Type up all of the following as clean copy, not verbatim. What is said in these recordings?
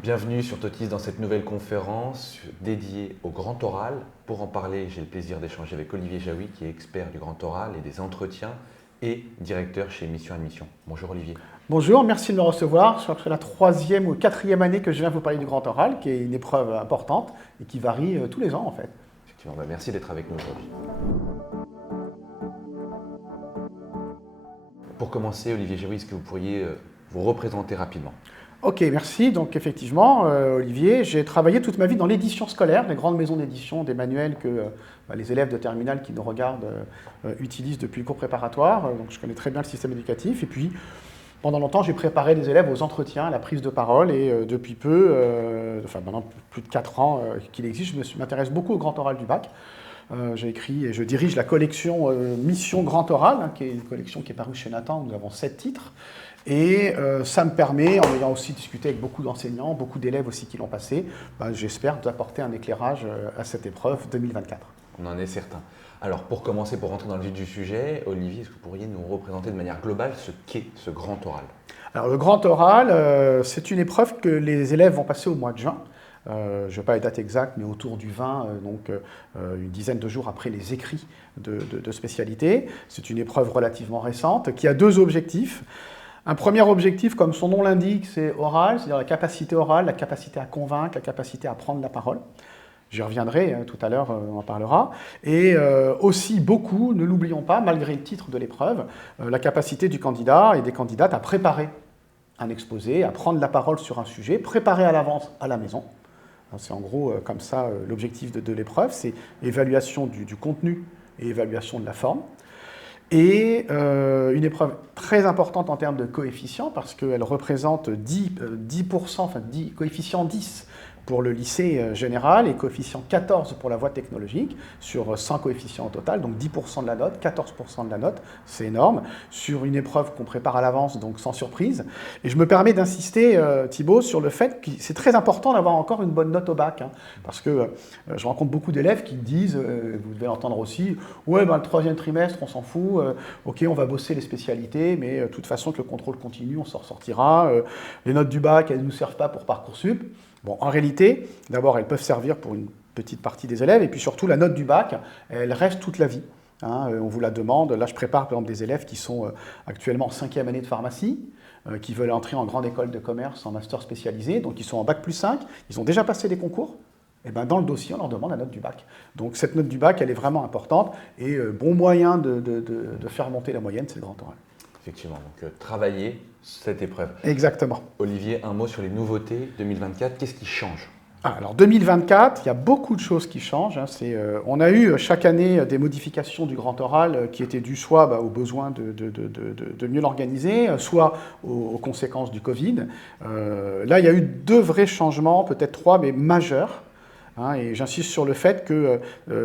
Bienvenue sur Totis dans cette nouvelle conférence dédiée au grand oral. Pour en parler, j'ai le plaisir d'échanger avec Olivier Jaoui, qui est expert du grand oral et des entretiens et directeur chez Mission Admission. Bonjour Olivier. Bonjour, merci de me recevoir. C'est la 3e ou 4e année que je viens vous parler du grand oral, qui est une épreuve importante et qui varie tous les ans en fait. Effectivement, merci d'être avec nous aujourd'hui. Pour commencer, Olivier Jaoui, est-ce que vous pourriez vous représenter rapidement? Ok, merci. Donc effectivement, Olivier, j'ai travaillé toute ma vie dans l'édition scolaire, les grandes maisons d'édition, des manuels que les élèves de terminale qui nous regardent utilisent depuis le cours préparatoire. Donc je connais très bien le système éducatif. Et puis, pendant longtemps, j'ai préparé des élèves aux entretiens, à la prise de parole. Et depuis peu, maintenant plus de 4 ans qu'il existe, je m'intéresse beaucoup au grand oral du bac. J'ai écrit et je dirige la collection Mission Grand Oral, qui est une collection qui est parue chez Nathan, où nous avons 7 titres. Et ça me permet, en ayant aussi discuté avec beaucoup d'enseignants, beaucoup d'élèves aussi qui l'ont passé, j'espère d'apporter un éclairage à cette épreuve 2024. On en est certain. Alors pour commencer, pour rentrer dans le vif du sujet, Olivier, est-ce que vous pourriez nous représenter de manière globale ce qu'est ce grand oral? Alors le grand oral, c'est une épreuve que les élèves vont passer au mois de juin. Je ne vais pas les dates exactes, mais autour du 20, donc une dizaine de jours après les écrits de spécialité. C'est une épreuve relativement récente qui a 2 objectifs. Un premier objectif, comme son nom l'indique, c'est oral, c'est-à-dire la capacité orale, la capacité à convaincre, la capacité à prendre la parole. J'y reviendrai tout à l'heure, on en parlera. Et aussi beaucoup, ne l'oublions pas, malgré le titre de l'épreuve, la capacité du candidat et des candidates à préparer un exposé, à prendre la parole sur un sujet, préparer à l'avance à la maison. C'est en gros comme ça l'objectif de l'épreuve, c'est évaluation du contenu et évaluation de la forme. Et une épreuve très importante en termes de coefficient, parce qu'elle représente 10%, enfin coefficient 10 pour le lycée général et coefficient 14 pour la voie technologique, sur 100 coefficients au total, donc 10% de la note, 14% de la note, c'est énorme, sur une épreuve qu'on prépare à l'avance, donc sans surprise. Et je me permets d'insister, Thibaut, sur le fait que c'est très important d'avoir encore une bonne note au bac, parce que je rencontre beaucoup d'élèves qui me disent, vous devez l'entendre aussi, ouais, le 3e trimestre, on s'en fout, ok, on va bosser les spécialités, mais de toute façon, que le contrôle continue, on s'en ressortira, les notes du bac, elles ne nous servent pas pour Parcoursup. Bon, en réalité, d'abord, elles peuvent servir pour une petite partie des élèves, et puis surtout, la note du bac, elle reste toute la vie. On vous la demande. Là, je prépare, par exemple, des élèves qui sont actuellement en 5e année de pharmacie, qui veulent entrer en grande école de commerce, en master spécialisé, donc ils sont en bac plus 5, ils ont déjà passé des concours. Et dans le dossier, on leur demande la note du bac. Donc cette note du bac, elle est vraiment importante, et bon moyen de faire monter la moyenne, c'est le grand oral. Effectivement, donc travailler cette épreuve. Exactement. Olivier, un mot sur les nouveautés 2024, qu'est-ce qui change? Alors 2024, il y a beaucoup de choses qui changent. On a eu chaque année des modifications du grand oral qui étaient dues soit au besoin de mieux l'organiser, soit aux conséquences du Covid. Là, il y a eu 2 vrais changements, peut-être 3, mais majeurs. Et j'insiste sur le fait que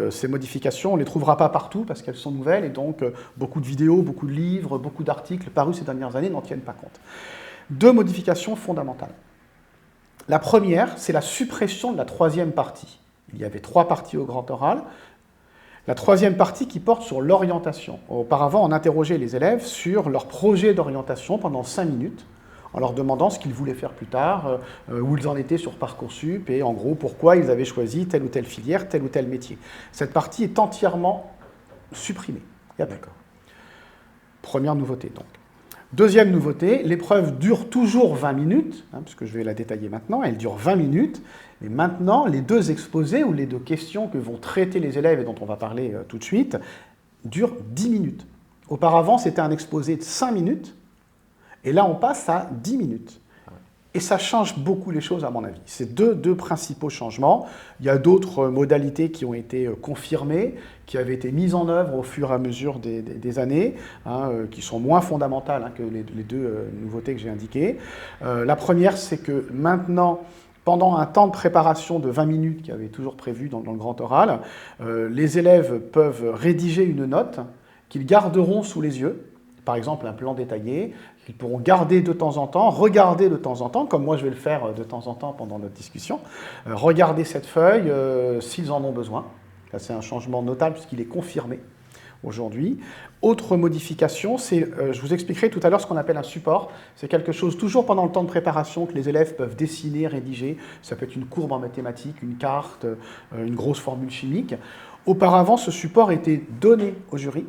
ces modifications, on ne les trouvera pas partout parce qu'elles sont nouvelles et donc beaucoup de vidéos, beaucoup de livres, beaucoup d'articles parus ces dernières années n'en tiennent pas compte. 2 modifications fondamentales. La première, c'est la suppression de la 3e partie. Il y avait 3 parties au grand oral. La 3e partie qui porte sur l'orientation. Auparavant, on interrogeait les élèves sur leur projet d'orientation pendant 5 minutes, en leur demandant ce qu'ils voulaient faire plus tard, où ils en étaient sur Parcoursup, et en gros, pourquoi ils avaient choisi telle ou telle filière, tel ou tel métier. Cette partie est entièrement supprimée. D'accord. Première nouveauté, donc. 2e nouveauté, l'épreuve dure toujours 20 minutes, puisque je vais la détailler maintenant, elle dure 20 minutes, et maintenant, les 2 exposés, ou les 2 questions que vont traiter les élèves, et dont on va parler tout de suite, durent 10 minutes. Auparavant, c'était un exposé de 5 minutes, et là, on passe à 10 minutes. Et ça change beaucoup les choses, à mon avis. C'est deux principaux changements. Il y a d'autres modalités qui ont été confirmées, qui avaient été mises en œuvre au fur et à mesure des années, qui sont moins fondamentales que les 2 nouveautés que j'ai indiquées. La première, c'est que maintenant, pendant un temps de préparation de 20 minutes qui avait toujours prévu dans le grand oral, les élèves peuvent rédiger une note qu'ils garderont sous les yeux, par exemple un plan détaillé, qu'ils pourront garder de temps en temps, regarder de temps en temps, comme moi je vais le faire de temps en temps pendant notre discussion, regarder cette feuille s'ils en ont besoin. Là, c'est un changement notable puisqu'il est confirmé. aujourd'hui. Autre modification, c'est, je vous expliquerai tout à l'heure ce qu'on appelle un support. C'est quelque chose, toujours pendant le temps de préparation, que les élèves peuvent dessiner, rédiger. Ça peut être une courbe en mathématiques, une carte, une grosse formule chimique. Auparavant, ce support était donné au jury,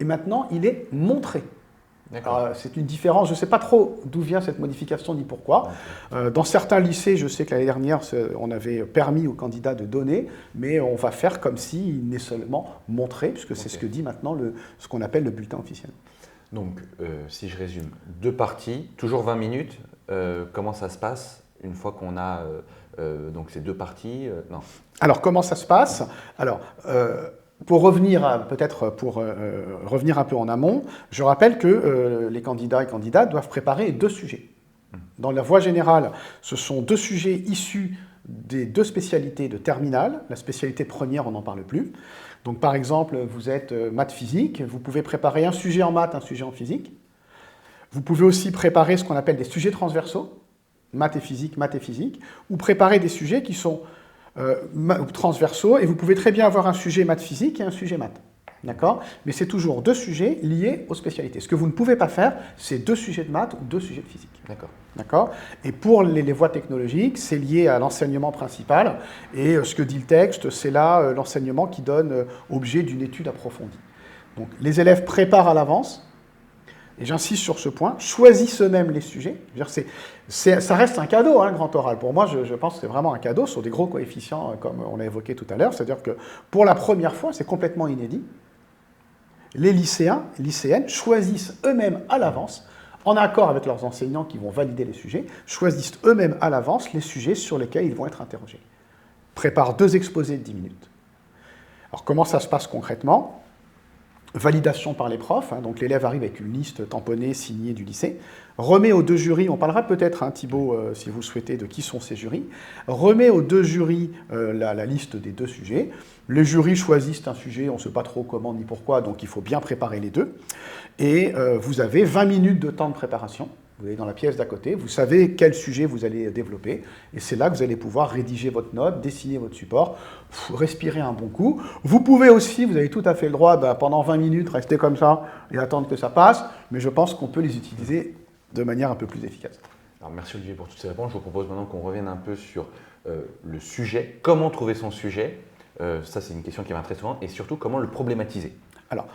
et maintenant, il est montré. C'est une différence, je ne sais pas trop d'où vient cette modification ni pourquoi. Dans certains lycées, je sais que l'année dernière, on avait permis aux candidats de donner, mais on va faire comme s'il n'est seulement montré, puisque c'est ce que dit maintenant ce qu'on appelle le bulletin officiel. Donc, si je résume, 2 parties, toujours 20 minutes. Comment ça se passe une fois qu'on a donc ces 2 parties non. Alors, comment ça se passe? Alors, pour revenir revenir un peu en amont, je rappelle que les candidats et candidates doivent préparer 2 sujets. Dans la voie générale, ce sont 2 sujets issus des 2 spécialités de terminale. La spécialité première, on n'en parle plus. Donc par exemple, vous êtes maths physique, vous pouvez préparer un sujet en maths, un sujet en physique. Vous pouvez aussi préparer ce qu'on appelle des sujets transversaux, maths et physique, ou préparer des sujets qui sont transversaux, et vous pouvez très bien avoir un sujet maths physique et un sujet maths. D'accord? Mais c'est toujours 2 sujets liés aux spécialités. Ce que vous ne pouvez pas faire, c'est 2 sujets de maths ou 2 sujets de physique. D'accord. D'accord? Et pour les voies technologiques, c'est lié à l'enseignement principal. Et ce que dit le texte, c'est là l'enseignement qui donne objet d'une étude approfondie. Donc les élèves préparent à l'avance, et j'insiste sur ce point, choisissent eux-mêmes les sujets. Ça reste un cadeau, hein, le grand oral. Pour moi, je pense que c'est vraiment un cadeau sur des gros coefficients, comme on l'a évoqué tout à l'heure. C'est-à-dire que pour la première fois, c'est complètement inédit. Les lycéens, lycéennes choisissent eux-mêmes à l'avance, en accord avec leurs enseignants qui vont valider les sujets, choisissent eux-mêmes à l'avance les sujets sur lesquels ils vont être interrogés. Préparent 2 exposés de 10 minutes. Alors comment ça se passe concrètement? Validation par les profs, hein, donc l'élève arrive avec une liste tamponnée, signée du lycée, remet aux 2 jurys, on parlera peut-être, hein, Thibaut, si vous souhaitez, de qui sont ces jurys, remet aux 2 jurys la liste des 2 sujets. Les jurys choisissent un sujet, on ne sait pas trop comment ni pourquoi, donc il faut bien préparer les 2. Et vous avez 20 minutes de temps de préparation. Vous allez dans la pièce d'à côté, vous savez quel sujet vous allez développer, et c'est là que vous allez pouvoir rédiger votre note, dessiner votre support, respirer un bon coup. Vous pouvez aussi, vous avez tout à fait le droit, pendant 20 minutes, rester comme ça et attendre que ça passe, mais je pense qu'on peut les utiliser de manière un peu plus efficace. Alors merci Olivier pour toutes ces réponses. Je vous propose maintenant qu'on revienne un peu sur le sujet. Comment trouver son sujet? Ça, c'est une question qui vient très souvent, et surtout, comment le problématiser? Alors,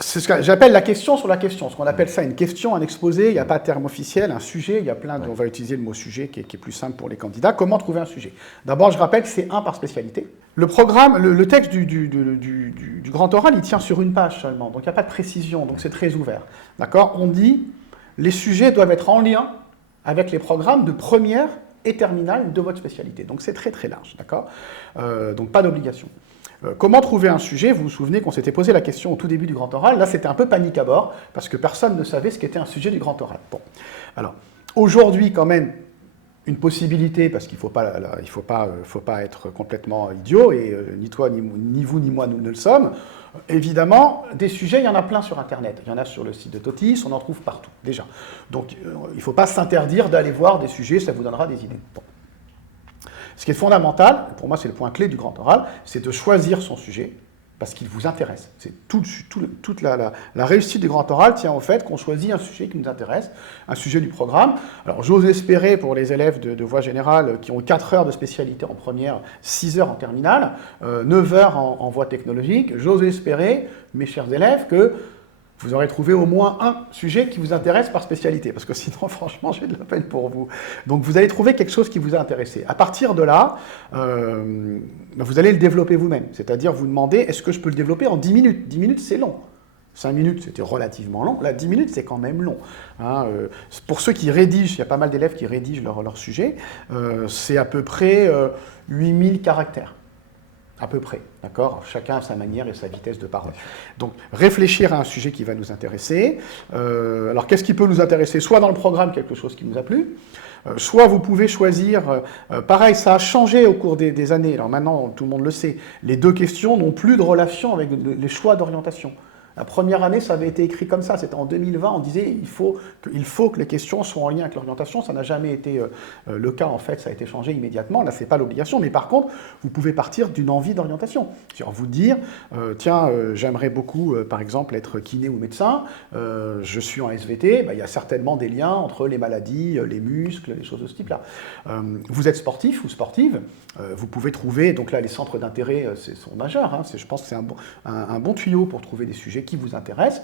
c'est ce que j'appelle la question sur la question. Ce qu'on appelle ça une question, un exposé, il n'y a pas de terme officiel, un sujet, il y a plein de... On va utiliser le mot sujet qui est plus simple pour les candidats. Comment trouver un sujet? D'abord, je rappelle que c'est 1 par spécialité. Le programme, le texte du grand oral, il tient sur 1 page seulement, donc il n'y a pas de précision, donc c'est très ouvert. D'accord? On dit, les sujets doivent être en lien avec les programmes de première et terminale de votre spécialité. Donc c'est très très large, d'accord? Donc pas d'obligation. Comment trouver un sujet? Vous vous souvenez qu'on s'était posé la question au tout début du grand oral. Là, c'était un peu panique à bord, parce que personne ne savait ce qu'était un sujet du grand oral. Bon. Alors, aujourd'hui, quand même, une possibilité, parce qu'il ne faut pas être complètement idiot, et ni toi, ni vous, ni moi, nous ne le sommes. Évidemment, des sujets, il y en a plein sur Internet. Il y en a sur le site de Totis, on en trouve partout, déjà. Donc, il ne faut pas s'interdire d'aller voir des sujets, ça vous donnera des idées. Bon. Ce qui est fondamental, pour moi c'est le point clé du grand oral, c'est de choisir son sujet parce qu'il vous intéresse. C'est toute la réussite du grand oral tient au fait qu'on choisit un sujet qui nous intéresse, un sujet du programme. Alors j'ose espérer pour les élèves de voie générale qui ont 4 heures de spécialité en première, 6 heures en terminale, 9 heures en voie technologique, j'ose espérer, mes chers élèves, que vous aurez trouvé au moins un sujet qui vous intéresse par spécialité, parce que sinon, franchement, j'ai de la peine pour vous. Donc, vous allez trouver quelque chose qui vous a intéressé. À partir de là, vous allez le développer vous-même. C'est-à-dire, vous demandez, est-ce que je peux le développer en 10 minutes? 10 minutes, c'est long. 5 minutes, c'était relativement long. Là, 10 minutes, c'est quand même long. Hein, pour ceux qui rédigent, il y a pas mal d'élèves qui rédigent leur sujet, c'est à peu près 8000 caractères. À peu près, d'accord? Chacun a sa manière et sa vitesse de parole. Donc, réfléchir à un sujet qui va nous intéresser. Alors, qu'est-ce qui peut nous intéresser? Soit dans le programme, quelque chose qui nous a plu, soit vous pouvez choisir... pareil, ça a changé au cours des années. Alors maintenant, tout le monde le sait, les 2 questions n'ont plus de relation avec les choix d'orientation. La première année, ça avait été écrit comme ça. C'était en 2020, on disait il faut que les questions soient en lien avec l'orientation. Ça n'a jamais été le cas, en fait. Ça a été changé immédiatement. Là, ce n'est pas l'obligation. Mais par contre, vous pouvez partir d'une envie d'orientation. C'est-à-dire vous dire, tiens, j'aimerais beaucoup, par exemple, être kiné ou médecin. Je suis en SVT. Ben, il y a certainement des liens entre les maladies, les muscles, les choses de ce type-là. Vous êtes sportif ou sportive. Vous pouvez trouver, donc là, les centres d'intérêt sont majeurs. Hein. Je pense que c'est un bon tuyau pour trouver des sujets qui vous intéressent.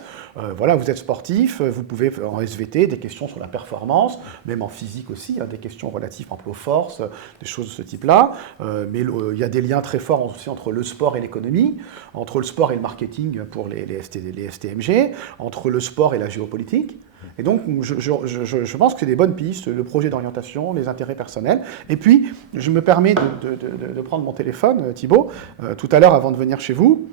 Voilà, vous êtes sportif, vous pouvez en SVT, des questions sur la performance, même en physique aussi, hein, des questions relatives aux forces, des choses de ce type-là. Mais il y a des liens très forts aussi entre le sport et l'économie, entre le sport et le marketing pour les STMG, entre le sport et la géopolitique. Et donc, je pense que c'est des bonnes pistes, le projet d'orientation, les intérêts personnels. Et puis, je me permets de prendre mon téléphone, Thibaut, tout à l'heure avant de venir chez vous.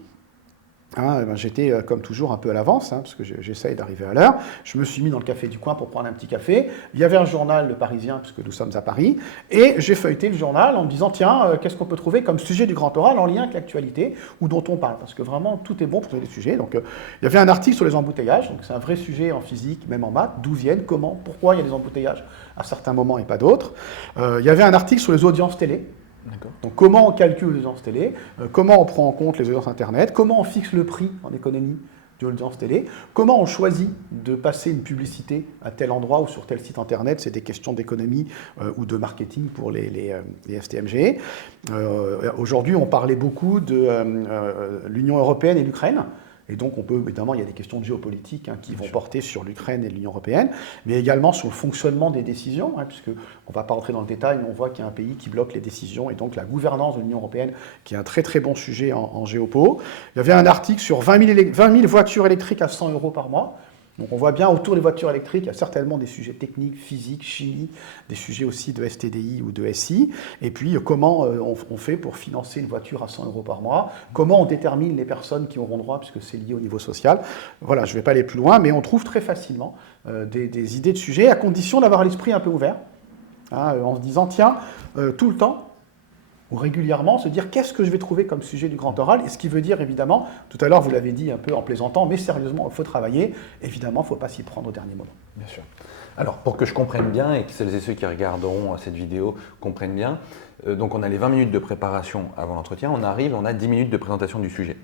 Hein, ben j'étais comme toujours un peu à l'avance, hein, parce que j'essaye d'arriver à l'heure. Je me suis mis dans le café du coin pour prendre un petit café. Il y avait un journal, Le Parisien, puisque nous sommes à Paris, et j'ai feuilleté le journal en me disant, tiens, qu'est-ce qu'on peut trouver comme sujet du grand oral en lien avec l'actualité, ou dont on parle, parce que vraiment, tout est bon pour trouver des sujets. Donc, il y avait un article sur les embouteillages, donc c'est un vrai sujet en physique, même en maths, d'où viennent, comment, pourquoi il y a des embouteillages à certains moments et pas d'autres. Il y avait un article sur les audiences télé. Donc comment on calcule les audiences télé, comment on prend en compte les audiences Internet, comment on fixe le prix en économie de l'audience télé, comment on choisit de passer une publicité à tel endroit ou sur tel site Internet, c'est des questions d'économie ou de marketing pour les STMG. Aujourd'hui, on parlait beaucoup de l'Union européenne et l'Ukraine. Et donc, on peut, évidemment, il y a des questions de géopolitique qui vont porter sur l'Ukraine et l'Union européenne, mais également sur le fonctionnement des décisions, puisque on ne va pas rentrer dans le détail, mais on voit qu'il y a un pays qui bloque les décisions, et donc la gouvernance de l'Union européenne, qui est un très très bon sujet en géopo. Il y avait un article sur 20 000 voitures électriques à 100 € par mois. Donc on voit bien autour des voitures électriques, il y a certainement des sujets techniques, physiques, chimie, des sujets aussi de STDI ou de SI. Et puis comment on fait pour financer une voiture à 100 € par mois, comment on détermine les personnes qui auront droit, puisque c'est lié au niveau social. Voilà, je ne vais pas aller plus loin, mais on trouve très facilement des idées de sujets, à condition d'avoir l'esprit un peu ouvert, en se disant, tiens, tout le temps, ou régulièrement, se dire qu'est-ce que je vais trouver comme sujet du grand oral, et ce qui veut dire évidemment, tout à l'heure vous l'avez dit un peu en plaisantant, mais sérieusement, il faut travailler, évidemment, il ne faut pas s'y prendre au dernier moment. Bien sûr. Alors, pour que je comprenne bien, et que celles et ceux qui regarderont cette vidéo comprennent bien, donc on a les 20 minutes de préparation avant l'entretien, on a 10 minutes de présentation du sujet.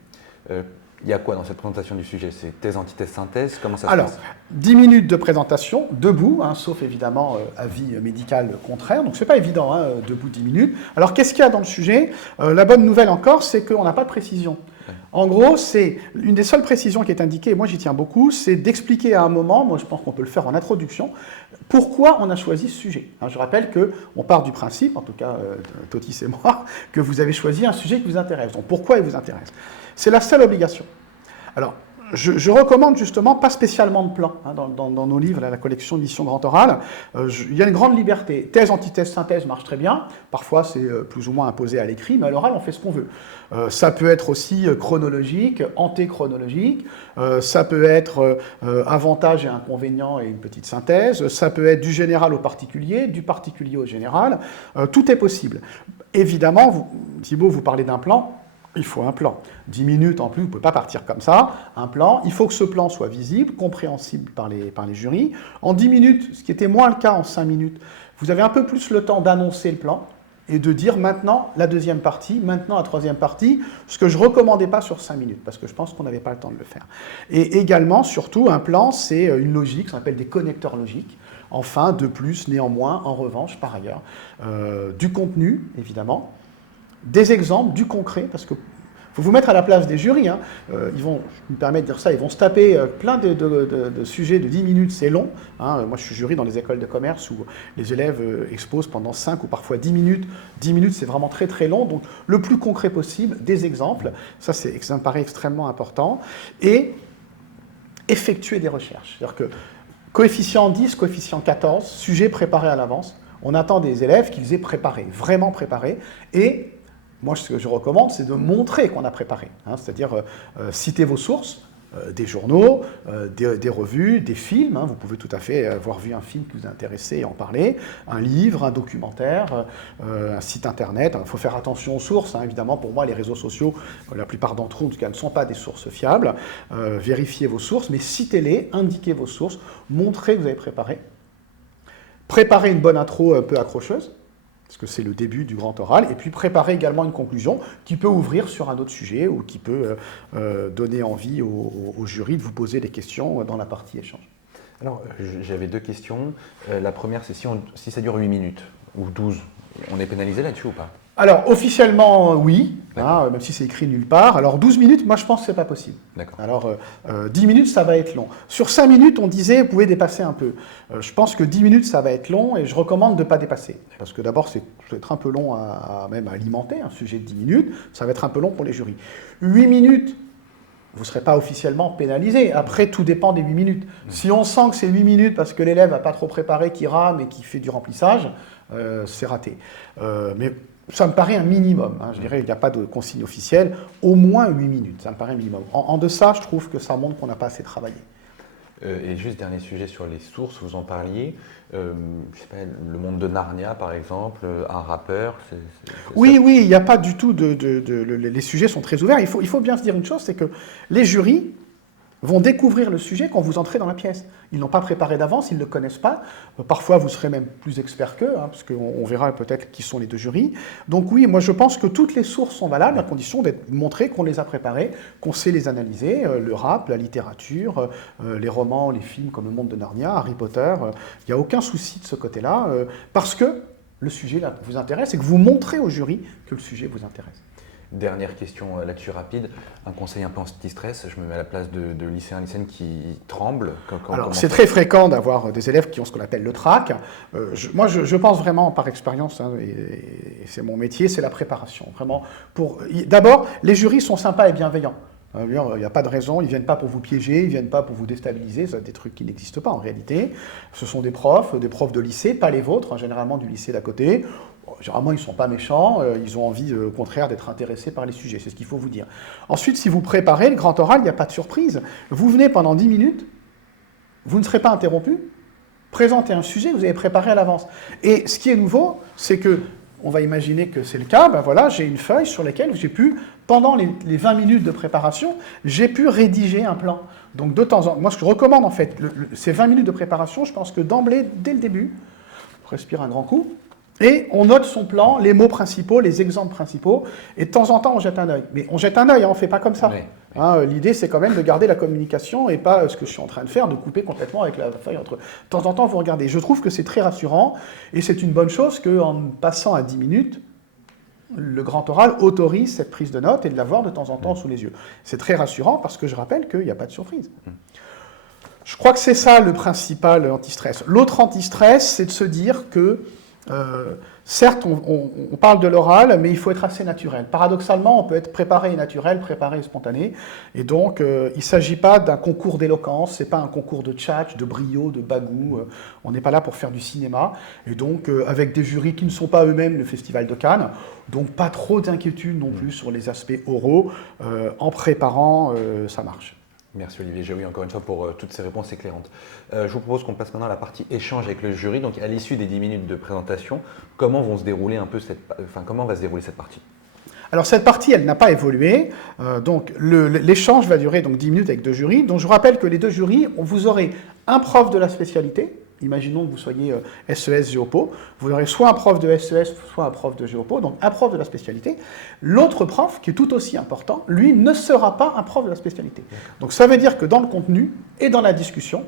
Il y a quoi dans cette présentation du sujet? C'est thèse, antithèse, synthèse? Comment ça se passe? 10 minutes de présentation, debout, sauf évidemment avis médical contraire. Donc, ce n'est pas évident, debout 10 minutes. Alors, qu'est-ce qu'il y a dans le sujet? La bonne nouvelle encore, c'est qu'on n'a pas de précision. Ouais. En gros, c'est une des seules précisions qui est indiquée, et moi j'y tiens beaucoup, c'est d'expliquer à un moment, moi je pense qu'on peut le faire en introduction, pourquoi on a choisi ce sujet. Je rappelle qu'on part du principe, en tout cas Totis et moi, que vous avez choisi un sujet qui vous intéresse. Donc, pourquoi il vous intéresse? C'est la seule obligation. Alors, je recommande justement pas spécialement de plan dans nos livres, la collection édition Grand Oral. Il y a une grande liberté. Thèse, antithèse, synthèse marche très bien. Parfois, c'est plus ou moins imposé à l'écrit, mais à l'oral, on fait ce qu'on veut. Ça peut être aussi chronologique, antéchronologique. Ça peut être avantage et inconvénient et une petite synthèse. Ça peut être du général au particulier, du particulier au général. Tout est possible. Évidemment, Thibaut, vous parlez d'un plan. Il faut un plan. 10 minutes en plus, vous ne pouvez pas partir comme ça. Un plan, il faut que ce plan soit visible, compréhensible par les jurys. En 10 minutes, ce qui était moins le cas en 5 minutes, vous avez un peu plus le temps d'annoncer le plan et de dire maintenant la deuxième partie, maintenant la troisième partie, ce que je ne recommandais pas sur 5 minutes, parce que je pense qu'on n'avait pas le temps de le faire. Et également, surtout, un plan, c'est une logique, ça s'appelle des connecteurs logiques. Enfin, de plus, néanmoins, en revanche, par ailleurs, du contenu, évidemment, des exemples, du concret, parce que faut vous mettre à la place des jurys. Ils vont, je me permets de dire ça, ils vont se taper plein de sujets de 10 minutes, c'est long. Moi, je suis jury dans les écoles de commerce où les élèves exposent pendant 5 ou parfois 10 minutes. 10 minutes, c'est vraiment très très long. Donc, le plus concret possible, des exemples. Ça me paraît extrêmement important. Et effectuer des recherches. C'est-à-dire que coefficient 10, coefficient 14, sujet préparé à l'avance. On attend des élèves qu'ils aient préparé, vraiment préparé. Et moi, ce que je recommande, c'est de montrer qu'on a préparé. C'est-à-dire citer vos sources, des journaux, des revues, des films. Vous pouvez tout à fait avoir vu un film qui vous a intéressé et en parler, un livre, un documentaire, un site internet. Il faut faire attention aux sources. Évidemment, pour moi, les réseaux sociaux, la plupart d'entre eux, en tout cas, ne sont pas des sources fiables. Vérifiez vos sources, mais citez-les, indiquez vos sources, montrez que vous avez préparé. Préparez une bonne intro un peu accrocheuse, parce que c'est le début du grand oral, et puis préparez également une conclusion qui peut ouvrir sur un autre sujet ou qui peut donner envie au jury de vous poser des questions dans la partie échange. Alors, j'avais 2 questions. La première, c'est si ça dure 8 minutes ou 12, on est pénalisé là-dessus ou pas? Alors, officiellement, oui, même si c'est écrit nulle part. Alors, 12 minutes, moi, je pense que ce n'est pas possible. Alors, 10 minutes, ça va être long. Sur 5 minutes, on disait, vous pouvez dépasser un peu. Je pense que 10 minutes, ça va être long et je recommande de ne pas dépasser. Parce que d'abord, ça va être un peu long même à alimenter, un sujet de 10 minutes. Ça va être un peu long pour les jurys. 8 minutes, vous ne serez pas officiellement pénalisé. Après, tout dépend des 8 minutes. Si on sent que c'est 8 minutes parce que l'élève n'a pas trop préparé, qui rame et qui fait du remplissage, c'est raté. Mais ça me paraît un minimum. Je dirais qu'il n'y a pas de consigne officielle. Au moins 8 minutes, ça me paraît un minimum. En deçà, je trouve que ça montre qu'on n'a pas assez travaillé. Et juste dernier sujet sur les sources, vous en parliez. Je sais pas, le monde de Narnia, par exemple, un rappeur. Oui, il n'y a pas du tout les sujets sont très ouverts. Il faut bien se dire une chose, c'est que les jurys vont découvrir le sujet quand vous entrez dans la pièce. Ils n'ont pas préparé d'avance, ils ne le connaissent pas. Parfois, vous serez même plus expert qu'eux, parce qu'on verra peut-être qui sont les 2 jurys. Donc oui, moi je pense que toutes les sources sont valables à condition d'être montrées qu'on les a préparées, qu'on sait les analyser. Le rap, la littérature, les romans, les films comme Le Monde de Narnia, Harry Potter. Il n'y a aucun souci de ce côté-là, parce que le sujet là, vous intéresse et que vous montrez au jury que le sujet vous intéresse. Dernière question là-dessus rapide, un conseil un peu anti-stress, je me mets à la place de lycéens, lycéennes qui tremblent. Alors c'est très fréquent d'avoir des élèves qui ont ce qu'on appelle le trac. Moi je pense vraiment par expérience, et c'est mon métier, c'est la préparation. Vraiment, d'abord, les jurys sont sympas et bienveillants. Il n'y a pas de raison, ils ne viennent pas pour vous piéger, ils ne viennent pas pour vous déstabiliser, c'est des trucs qui n'existent pas en réalité. Ce sont des profs de lycée, pas les vôtres, généralement du lycée d'à côté. Généralement, ils ne sont pas méchants, ils ont envie, au contraire, d'être intéressés par les sujets, c'est ce qu'il faut vous dire. Ensuite, si vous préparez le grand oral, il n'y a pas de surprise. Vous venez pendant 10 minutes, vous ne serez pas interrompu, présentez un sujet que vous avez préparé à l'avance. Et ce qui est nouveau, c'est que, on va imaginer que c'est le cas, j'ai une feuille sur laquelle j'ai pu, pendant les 20 minutes de préparation, j'ai pu rédiger un plan. Donc de temps en temps, moi ce que je recommande en fait, ces 20 minutes de préparation, je pense que d'emblée, dès le début, on respire un grand coup, et on note son plan, les mots principaux, les exemples principaux, et de temps en temps on jette un œil. Mais on jette un œil, on ne fait pas comme ça. Oui. L'idée c'est quand même de garder la communication et pas ce que je suis en train de faire, de couper complètement avec la feuille entre. De temps en temps vous regardez. Je trouve que c'est très rassurant, et c'est une bonne chose qu'en passant à 10 minutes, le grand oral autorise cette prise de notes et de l'avoir de temps en temps sous les yeux. C'est très rassurant parce que je rappelle qu'il n'y a pas de surprise. Je crois que c'est ça le principal anti-stress. L'autre anti-stress, c'est de se dire que certes, on parle de l'oral, mais il faut être assez naturel. Paradoxalement, on peut être préparé et naturel, préparé et spontané. Et donc, il ne s'agit pas d'un concours d'éloquence, ce n'est pas un concours de tchatch, de brio, de bagou. On n'est pas là pour faire du cinéma. Et donc, avec des jurys qui ne sont pas eux-mêmes le Festival de Cannes, donc pas trop d'inquiétude non plus sur les aspects oraux. En préparant, ça marche. Merci Olivier Jaoui encore une fois pour toutes ces réponses éclairantes. Je vous propose qu'on passe maintenant à la partie échange avec le jury. Donc à l'issue des 10 minutes de présentation, comment va se dérouler cette partie? Alors cette partie, elle n'a pas évolué. Donc l'échange va durer donc 10 minutes avec 2 jurys. Donc je vous rappelle que les 2 jurys, vous aurez un prof de la spécialité. Imaginons que vous soyez SES Géopo. Vous aurez soit un prof de SES, soit un prof de Géopo, donc un prof de la spécialité. L'autre prof, qui est tout aussi important, lui, ne sera pas un prof de la spécialité. Donc ça veut dire que dans le contenu et dans la discussion,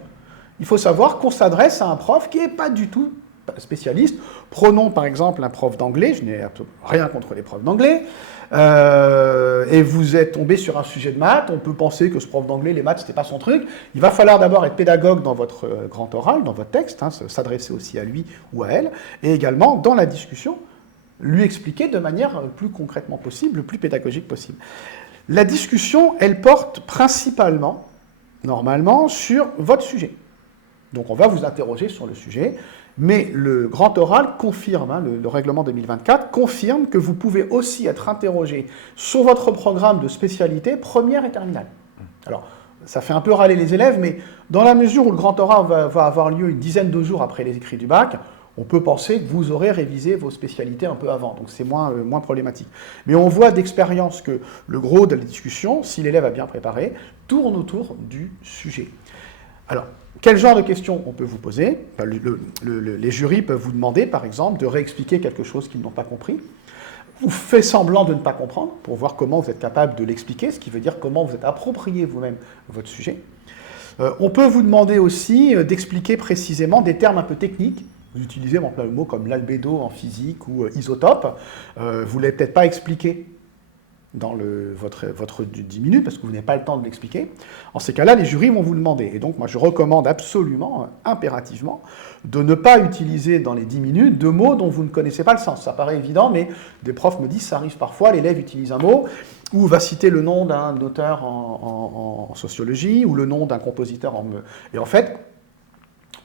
il faut savoir qu'on s'adresse à un prof qui n'est pas du tout spécialiste. Prenons par exemple un prof d'anglais, je n'ai rien contre les profs d'anglais, et vous êtes tombé sur un sujet de maths, on peut penser que ce prof d'anglais, les maths, c'était pas son truc. Il va falloir d'abord être pédagogue dans votre grand oral, dans votre texte, s'adresser aussi à lui ou à elle, et également dans la discussion, lui expliquer de manière le plus concrètement possible, le plus pédagogique possible. La discussion, elle porte principalement, normalement, sur votre sujet. Donc on va vous interroger sur le sujet, mais le grand oral confirme, le règlement 2024 confirme que vous pouvez aussi être interrogé sur votre programme de spécialité première et terminale. Alors, ça fait un peu râler les élèves, mais dans la mesure où le grand oral va avoir lieu une dizaine de jours après les écrits du bac, on peut penser que vous aurez révisé vos spécialités un peu avant, donc c'est moins problématique. Mais on voit d'expérience que le gros de la discussion, si l'élève a bien préparé, tourne autour du sujet. Alors, quel genre de questions on peut vous poser? Les jurys peuvent vous demander, par exemple, de réexpliquer quelque chose qu'ils n'ont pas compris. Vous faites semblant de ne pas comprendre pour voir comment vous êtes capable de l'expliquer, ce qui veut dire comment vous êtes approprié vous-même votre sujet. On peut vous demander aussi d'expliquer précisément des termes un peu techniques. Vous utilisez par exemple, le mot comme l'albédo en physique ou isotope. Vous ne l'avez peut-être pas expliqué dans votre 10 minutes parce que vous n'avez pas le temps de l'expliquer. En ces cas-là, les jurys vont vous demander. Et donc, moi, je recommande absolument, impérativement, de ne pas utiliser dans les 10 minutes de mots dont vous ne connaissez pas le sens. Ça paraît évident, mais des profs me disent ça arrive parfois. L'élève utilise un mot ou va citer le nom d'un auteur en sociologie ou le nom d'un compositeur Et en fait,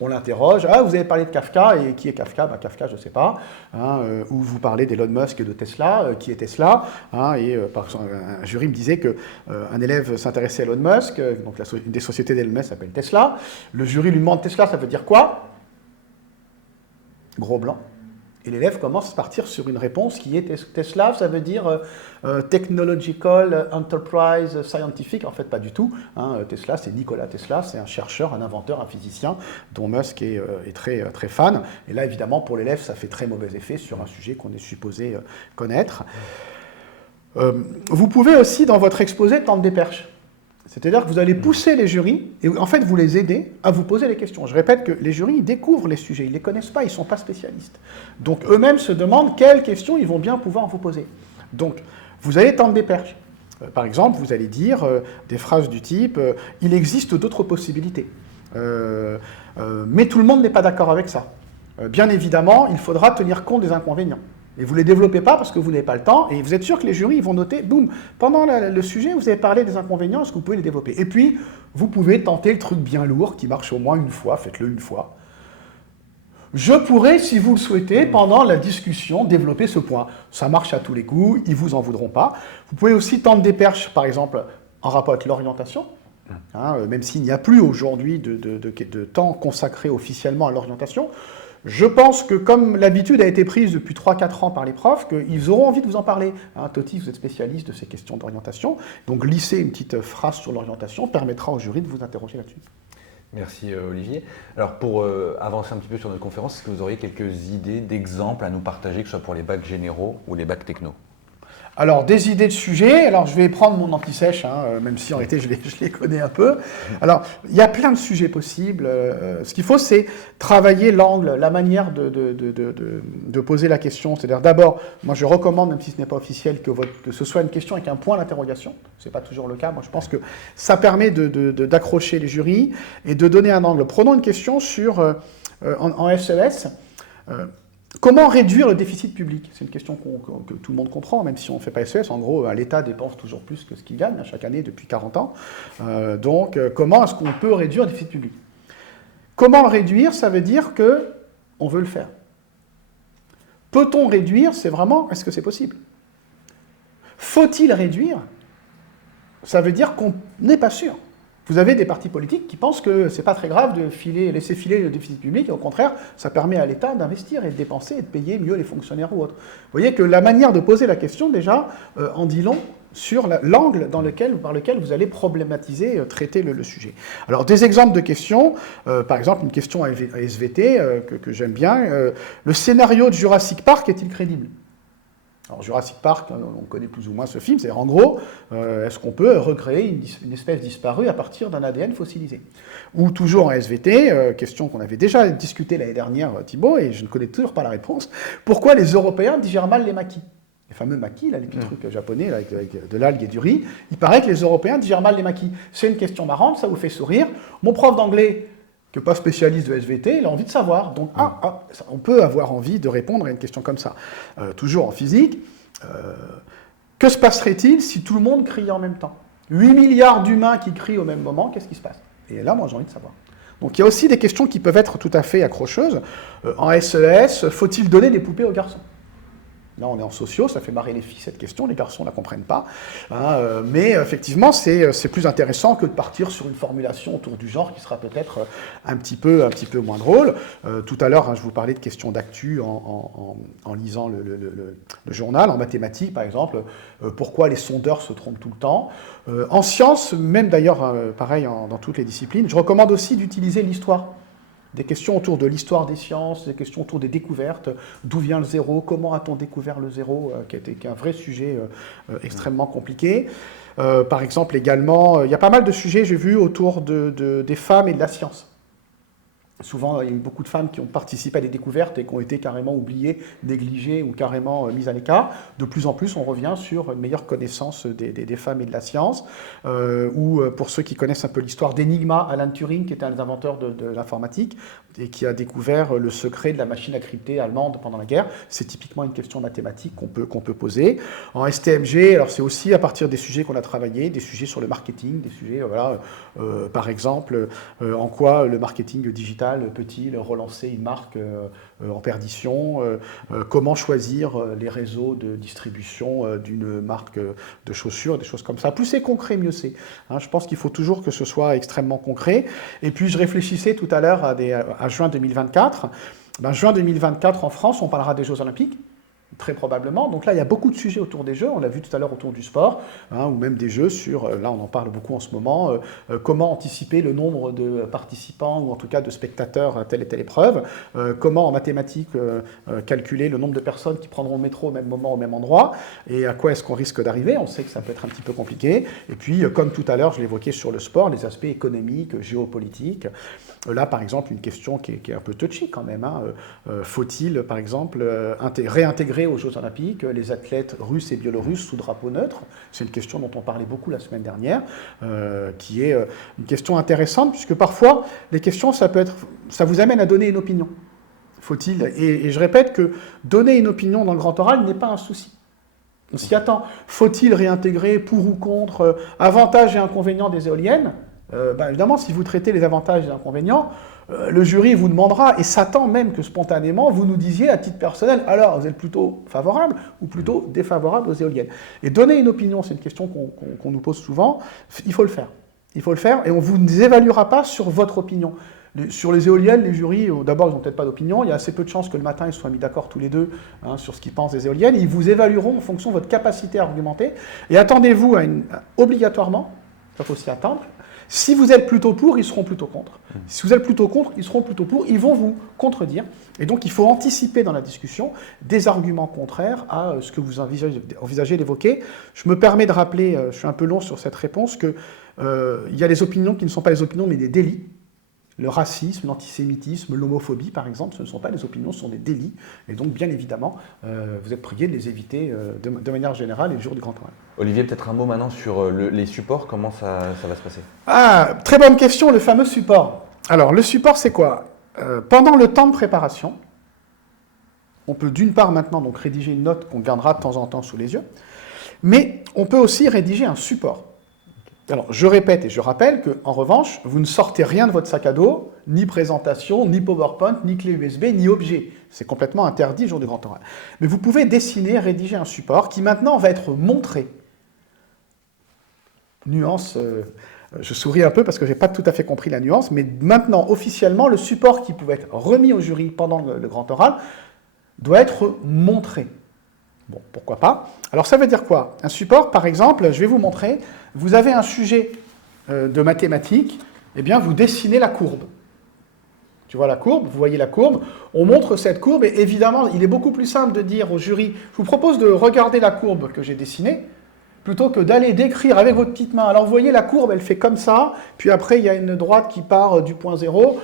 on l'interroge, ah, vous avez parlé de Kafka, et qui est Kafka? Ben, Kafka, je ne sais pas. Ou vous parlez d'Elon Musk et de Tesla, qui est Tesla? Par exemple, un jury me disait qu'un élève s'intéressait à Elon Musk, donc une des sociétés d'Elon Musk s'appelle Tesla. Le jury lui demande Tesla, ça veut dire quoi? Gros blanc. Et l'élève commence à partir sur une réponse qui est Tesla, ça veut dire Technological Enterprise Scientific. En fait, pas du tout. Tesla, c'est Nikola Tesla, c'est un chercheur, un inventeur, un physicien dont Musk est très, très fan. Et là, évidemment, pour l'élève, ça fait très mauvais effet sur un sujet qu'on est supposé connaître. Vous pouvez aussi, dans votre exposé, tendre des perches. C'est-à-dire que vous allez pousser les jurys, et en fait, vous les aidez à vous poser les questions. Je répète que les jurys, ils découvrent les sujets, ils ne les connaissent pas, ils ne sont pas spécialistes. Donc, eux-mêmes se demandent quelles questions ils vont bien pouvoir vous poser. Donc, vous allez tendre des perches. Par exemple, vous allez dire des phrases du type « Il existe d'autres possibilités mais tout le monde n'est pas d'accord avec ça. Bien évidemment, il faudra tenir compte des inconvénients. » Et vous ne les développez pas parce que vous n'avez pas le temps, et vous êtes sûr que les jurys vont noter, boum, pendant le sujet, vous avez parlé des inconvénients, est-ce que vous pouvez les développer? Et puis, vous pouvez tenter le truc bien lourd, qui marche au moins une fois, faites-le une fois. Je pourrais, si vous le souhaitez, pendant la discussion, développer ce point. Ça marche à tous les coups, ils ne vous en voudront pas. Vous pouvez aussi tendre des perches, par exemple, en rapport avec l'orientation. Même s'il n'y a plus aujourd'hui de temps consacré officiellement à l'orientation. Je pense que comme l'habitude a été prise depuis 3-4 ans par les profs, qu'ils auront envie de vous en parler. Toti, vous êtes spécialiste de ces questions d'orientation, donc glisser une petite phrase sur l'orientation permettra au jury de vous interroger là-dessus. Merci Olivier. Alors pour avancer un petit peu sur notre conférence, est-ce que vous auriez quelques idées d'exemples à nous partager, que ce soit pour les bacs généraux ou les bacs techno? Alors, des idées de sujets. Alors, je vais prendre mon anti-sèche, même si en réalité, je les connais un peu. Alors, il y a plein de sujets possibles. Ce qu'il faut, c'est travailler l'angle, la manière de poser la question. C'est-à-dire, d'abord, moi, je recommande, même si ce n'est pas officiel, que ce soit une question avec un point d'interrogation. Ce n'est pas toujours le cas. Moi, je pense que ça permet d'accrocher les jurys et de donner un angle. Prenons une question en SES. Comment réduire le déficit public? C'est une question que tout le monde comprend, même si on ne fait pas SES. En gros, l'État dépense toujours plus que ce qu'il gagne chaque année depuis 40 ans. Donc, comment est-ce qu'on peut réduire le déficit public? Comment le réduire? Ça veut dire qu'on veut le faire. Peut-on réduire? C'est vraiment, est-ce que c'est possible? Faut-il réduire? Ça veut dire qu'on n'est pas sûr. Vous avez des partis politiques qui pensent que ce n'est pas très grave de laisser filer le déficit public, et au contraire, ça permet à l'État d'investir et de dépenser et de payer mieux les fonctionnaires ou autres. Vous voyez que la manière de poser la question, déjà, en dit long sur l'angle par lequel vous allez problématiser, traiter le sujet. Alors, des exemples de questions, par exemple, une question à SVT que j'aime bien, le scénario de Jurassic Park est-il crédible? Alors, Jurassic Park, on connaît plus ou moins ce film, c'est-à-dire en gros, est-ce qu'on peut recréer une espèce disparue à partir d'un ADN fossilisé? Ou toujours en SVT, question qu'on avait déjà discutée l'année dernière, Thibaut, et je ne connais toujours pas la réponse, pourquoi les Européens digèrent mal les makis? Les fameux makis, là, les petits trucs japonais là, avec de l'algue et du riz, il paraît que les Européens digèrent mal les makis. C'est une question marrante, ça vous fait sourire. Mon prof d'anglais, qui n'est pas spécialiste de SVT, il a envie de savoir. Donc, on peut avoir envie de répondre à une question comme ça. Toujours en physique, que se passerait-il si tout le monde criait en même temps? 8 milliards d'humains qui crient au même moment, qu'est-ce qui se passe? Et là, moi, j'ai envie de savoir. Donc, il y a aussi des questions qui peuvent être tout à fait accrocheuses. En SES, faut-il donner des poupées aux garçons? Là, on est en sociaux, ça fait marrer les filles cette question, les garçons ne la comprennent pas. Mais effectivement, c'est plus intéressant que de partir sur une formulation autour du genre qui sera peut-être un petit peu moins drôle. Tout à l'heure, je vous parlais de questions d'actu en lisant le journal. En mathématiques, par exemple, pourquoi les sondeurs se trompent tout le temps. En sciences, même d'ailleurs, pareil dans toutes les disciplines, je recommande aussi d'utiliser l'histoire. Des questions autour de l'histoire des sciences, des questions autour des découvertes, d'où vient le zéro, comment a-t-on découvert le zéro, qui est un vrai sujet extrêmement compliqué. Par exemple, également, il y a pas mal de sujets, j'ai vu, autour des femmes et de la science. Souvent, il y a eu beaucoup de femmes qui ont participé à des découvertes et qui ont été carrément oubliées, négligées ou carrément mises à l'écart. De plus en plus, on revient sur une meilleure connaissance des femmes et de la science. Ou pour ceux qui connaissent un peu l'histoire d'Enigma, Alan Turing, qui était un des inventeurs de l'informatique et qui a découvert le secret de la machine à crypter allemande pendant la guerre. C'est typiquement une question mathématique qu'on peut poser. En STMG, alors c'est aussi à partir des sujets qu'on a travaillé, des sujets sur le marketing, des sujets, par exemple, en quoi le marketing digital peut-il relancer une marque en perdition, comment choisir les réseaux de distribution d'une marque de chaussures, des choses comme ça. Plus c'est concret, mieux c'est. Je pense qu'il faut toujours que ce soit extrêmement concret. Et puis je réfléchissais tout à l'heure à juin 2024. Juin 2024 en France, on parlera des Jeux Olympiques. Très probablement. Donc là, il y a beaucoup de sujets autour des jeux. On l'a vu tout à l'heure autour du sport, ou même des jeux sur, là on en parle beaucoup en ce moment, comment anticiper le nombre de participants ou en tout cas de spectateurs à telle et telle épreuve, comment en mathématiques calculer le nombre de personnes qui prendront le métro au même moment, au même endroit, et à quoi est-ce qu'on risque d'arriver. On sait que ça peut être un petit peu compliqué. Et puis, comme tout à l'heure, je l'évoquais sur le sport, les aspects économiques, géopolitiques. Là, par exemple, une question qui est un peu touchy quand même. Faut-il, par exemple, réintégrer aux Jeux Olympiques les athlètes russes et biélorusses sous drapeau neutre? C'est une question dont on parlait beaucoup la semaine dernière, qui est une question intéressante, puisque parfois, les questions, ça vous amène à donner une opinion. Faut-il, et je répète que donner une opinion dans le grand oral n'est pas un souci. On s'y attend. Faut-il réintégrer pour ou contre avantages et inconvénients des éoliennes? Évidemment, si vous traitez les avantages et les inconvénients, le jury vous demandera, et s'attend même que spontanément, vous nous disiez à titre personnel, alors vous êtes plutôt favorable ou plutôt défavorable aux éoliennes. Et donner une opinion, c'est une question qu'on nous pose souvent, il faut le faire. Il faut le faire, et on ne vous évaluera pas sur votre opinion. Sur les éoliennes, les jurys, d'abord, ils n'ont peut-être pas d'opinion, il y a assez peu de chances que le matin, ils soient mis d'accord tous les deux sur ce qu'ils pensent des éoliennes, et ils vous évalueront en fonction de votre capacité à argumenter, et attendez-vous obligatoirement, il faut s'y attendre. Si vous êtes plutôt pour, ils seront plutôt contre. Si vous êtes plutôt contre, ils seront plutôt pour. Ils vont vous contredire. Et donc, il faut anticiper dans la discussion des arguments contraires à ce que vous envisagez d'évoquer. Je me permets de rappeler, je suis un peu long sur cette réponse, qu'il y a des opinions qui ne sont pas des opinions, mais des délits. Le racisme, l'antisémitisme, l'homophobie, par exemple, ce ne sont pas des opinions, ce sont des délits. Et donc, bien évidemment, vous êtes prié de les éviter de manière générale et le jour du grand oral. Olivier, peut-être un mot maintenant sur les supports, comment ça va se passer? Très bonne question, le fameux support. Alors, le support, c'est quoi? Pendant le temps de préparation, on peut d'une part maintenant donc rédiger une note qu'on gardera de temps en temps sous les yeux, mais on peut aussi rédiger un support. Alors, je répète et je rappelle qu'en revanche, vous ne sortez rien de votre sac à dos, ni présentation, ni PowerPoint, ni clé USB, ni objet. C'est complètement interdit le jour du grand oral. Mais vous pouvez dessiner, rédiger un support qui maintenant va être montré. Nuance, je souris un peu parce que je n'ai pas tout à fait compris la nuance, mais maintenant, officiellement, le support qui pouvait être remis au jury pendant le grand oral doit être montré. Bon, pourquoi pas? Alors ça veut dire quoi? Un support, par exemple, je vais vous montrer, vous avez un sujet de mathématiques, eh bien vous dessinez la courbe. Tu vois la courbe, vous voyez la courbe, on montre cette courbe, et évidemment, il est beaucoup plus simple de dire au jury, je vous propose de regarder la courbe que j'ai dessinée, plutôt que d'aller décrire avec votre petite main. Alors vous voyez, la courbe, elle fait comme ça, puis après, il y a une droite qui part du point zéro.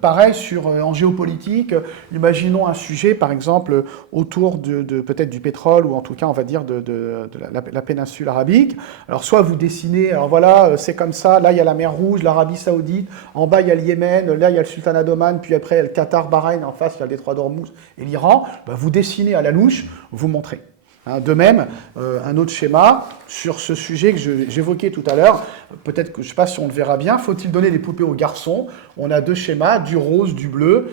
Pareil, en géopolitique, imaginons un sujet, par exemple, autour peut-être du pétrole, ou en tout cas, on va dire, de la péninsule arabique. Alors soit vous dessinez, alors voilà, c'est comme ça, là, il y a la mer Rouge, l'Arabie Saoudite, en bas, il y a le Yémen, là, il y a le Sultanat d'Oman, puis après, il y a le Qatar, Bahreïn, en face, il y a le détroit d'Ormuz et l'Iran. Vous dessinez à la louche, vous montrez. De même, un autre schéma sur ce sujet que j'évoquais tout à l'heure, peut-être que je ne sais pas si on le verra bien, faut-il donner des poupées aux garçons? On a deux schémas, du rose, du bleu,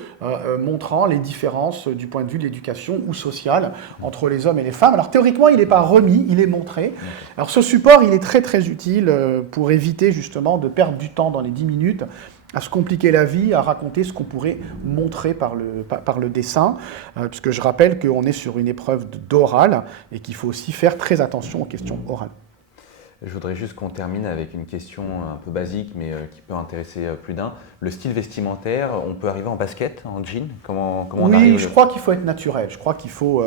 montrant les différences du point de vue de l'éducation ou sociale entre les hommes et les femmes. Alors théoriquement, il n'est pas remis, il est montré. Alors ce support, il est très très utile pour éviter justement de perdre du temps dans les 10 minutes à se compliquer la vie, à raconter ce qu'on pourrait montrer par le dessin, puisque je rappelle qu'on est sur une épreuve d'oral et qu'il faut aussi faire très attention aux questions orales. Je voudrais juste qu'on termine avec une question un peu basique, mais qui peut intéresser plus d'un. Le style vestimentaire, on peut arriver en basket, en jean? Comment on arrive? Oui, je crois qu'il faut être naturel. Je crois qu'il faut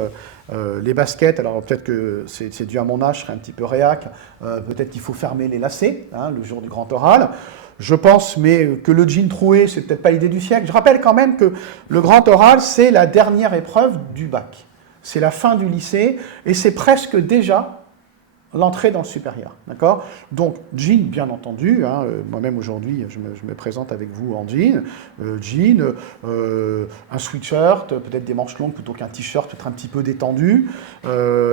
les baskets, alors peut-être que c'est dû à mon âge, je serais un petit peu réac, peut-être qu'il faut fermer les lacets, le jour du grand oral. Je pense, mais que le jean troué, c'est peut-être pas l'idée du siècle. Je rappelle quand même que le grand oral, c'est la dernière épreuve du bac. C'est la fin du lycée et c'est presque déjà l'entrée dans le supérieur, d'accord? Donc, jean, bien entendu, moi-même aujourd'hui, je me présente avec vous en jean, un sweatshirt, peut-être des manches longues plutôt qu'un t-shirt, peut-être un petit peu détendu,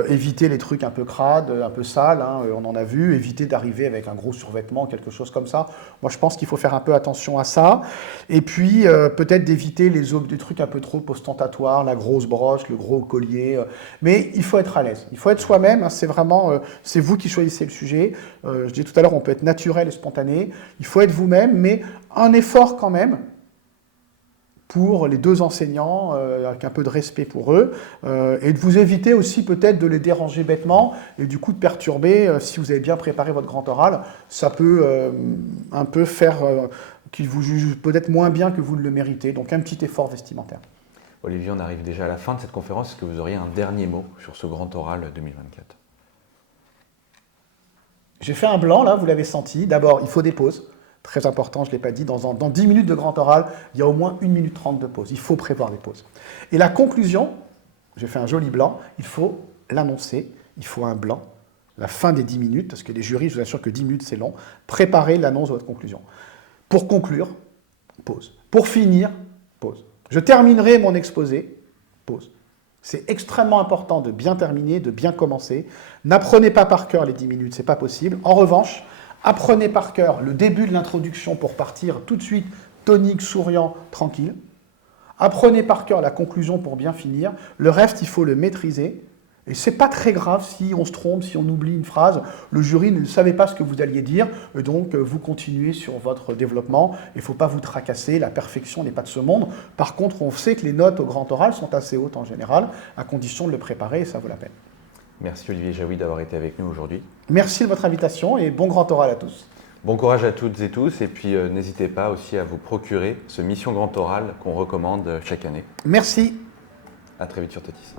éviter les trucs un peu crades, un peu sales, on en a vu, éviter d'arriver avec un gros survêtement, quelque chose comme ça. Moi, je pense qu'il faut faire un peu attention à ça, et puis peut-être d'éviter des trucs un peu trop ostentatoires, la grosse broche, le gros collier, mais il faut être à l'aise, il faut être soi-même, c'est vraiment... c'est vous qui choisissez le sujet. Je disais tout à l'heure, on peut être naturel et spontané. Il faut être vous-même, mais un effort quand même pour les deux enseignants, avec un peu de respect pour eux, et de vous éviter aussi peut-être de les déranger bêtement, et du coup de perturber, si vous avez bien préparé votre grand oral, ça peut un peu faire qu'ils vous jugent peut-être moins bien que vous ne le méritez. Donc un petit effort vestimentaire. Olivier, on arrive déjà à la fin de cette conférence. Est-ce que vous auriez un dernier mot sur ce grand oral 2024? J'ai fait un blanc, là, vous l'avez senti. D'abord, il faut des pauses. Très important, je ne l'ai pas dit. Dans 10 minutes de grand oral, il y a au moins 1 minute 30 de pause. Il faut prévoir des pauses. Et la conclusion, j'ai fait un joli blanc, il faut l'annoncer. Il faut un blanc. La fin des 10 minutes, parce que les jurys, je vous assure que 10 minutes, c'est long. Préparez l'annonce de votre conclusion. Pour conclure, pause. Pour finir, pause. Je terminerai mon exposé, pause. C'est extrêmement important de bien terminer, de bien commencer. N'apprenez pas par cœur les 10 minutes, ce n'est pas possible. En revanche, apprenez par cœur le début de l'introduction pour partir tout de suite tonique, souriant, tranquille. Apprenez par cœur la conclusion pour bien finir. Le reste, il faut le maîtriser. Et ce n'est pas très grave si on se trompe, si on oublie une phrase. Le jury ne savait pas ce que vous alliez dire, et donc vous continuez sur votre développement. Il ne faut pas vous tracasser, la perfection n'est pas de ce monde. Par contre, on sait que les notes au grand oral sont assez hautes en général, à condition de le préparer, et ça vaut la peine. Merci Olivier Jaoui d'avoir été avec nous aujourd'hui. Merci de votre invitation et bon grand oral à tous. Bon courage à toutes et tous, et puis n'hésitez pas aussi à vous procurer ce Mission Grand Oral qu'on recommande chaque année. Merci. À très vite sur Totis.